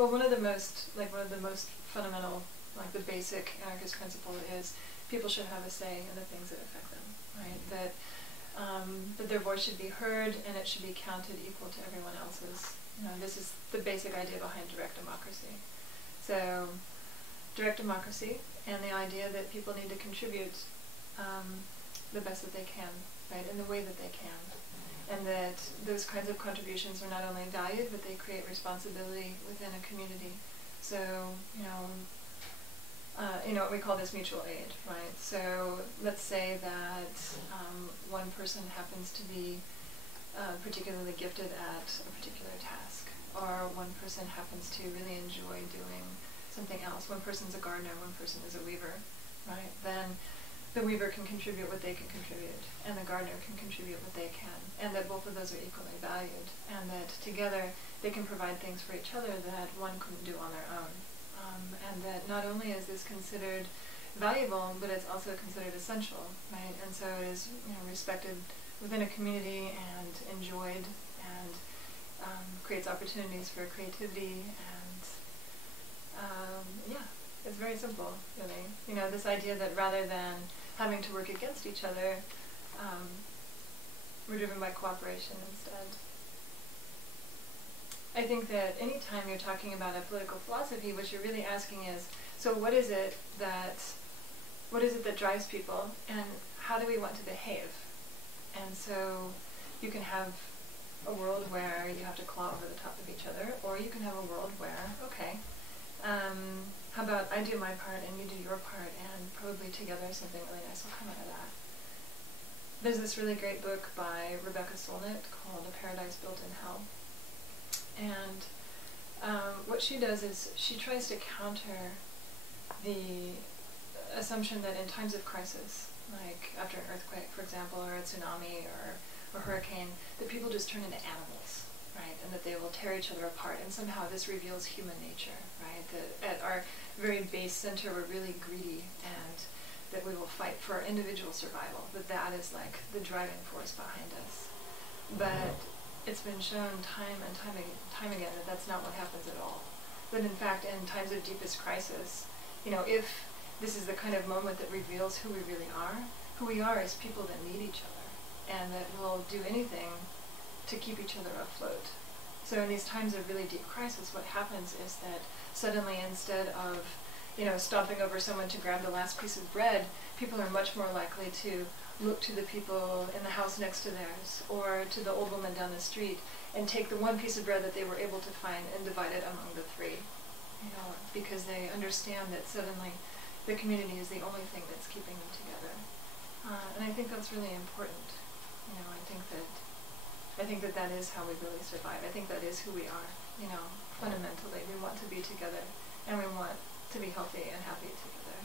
Well, one of the most fundamental, like the basic anarchist principle is people should have a say in the things that affect them, right? That their voice should be heard and it should be counted equal to everyone else's. You know, this is the basic idea behind direct democracy. So, direct democracy and the idea that people need to contribute the best that they can, right, in the way that they can. And that those kinds of contributions are not only valued, but they create responsibility within a community. So, we call this mutual aid, right? So let's say that one person happens to be particularly gifted at a particular task, or one person happens to really enjoy doing something else. One person's a gardener, one person is a weaver, right? Then the weaver can contribute what they can contribute, and the gardener can contribute what they can, and that both of those are equally valued, and that together they can provide things for each other that one couldn't do on their own. And that not only is this considered valuable, but it's also considered essential, right? And so it is, respected within a community and enjoyed, and creates opportunities for creativity, and it's very simple, really. This idea that rather than having to work against each other, we're driven by cooperation instead. I think that any time you're talking about a political philosophy, what you're really asking is, so what is it that drives people, and how do we want to behave? And so you can have a world where you have to claw over the top of each other, or you can have a world where, okay, how about I do my part and you do your part, and probably together something really nice will come out of that. There's this really great book by Rebecca Solnit called A Paradise Built in Hell. And what she does is she tries to counter the assumption that in times of crisis, like after an earthquake, for example, or a tsunami or a hurricane, that people just turn into animals, right? And that they will tear each other apart. And somehow this reveals human nature, right? That at our very base center, we're really greedy, and that we will fight for our individual survival. That is like the driving force behind us. But it's been shown time and time again that that's not what happens at all. That in fact, in times of deepest crisis, if this is the kind of moment that reveals who we really are, who we are is people that need each other, and that will do anything to keep each other afloat. So in these times of really deep crisis, what happens is that suddenly, instead of stomping over someone to grab the last piece of bread, people are much more likely to look to the people in the house next to theirs, or to the old woman down the street, and take the one piece of bread that they were able to find and divide it among the three. Because they understand that suddenly the community is the only thing that's keeping them together. And I think that's really important. I think that is how we really survive. I think that is who we are. Fundamentally, we want to be together, and we want to be healthy and happy together.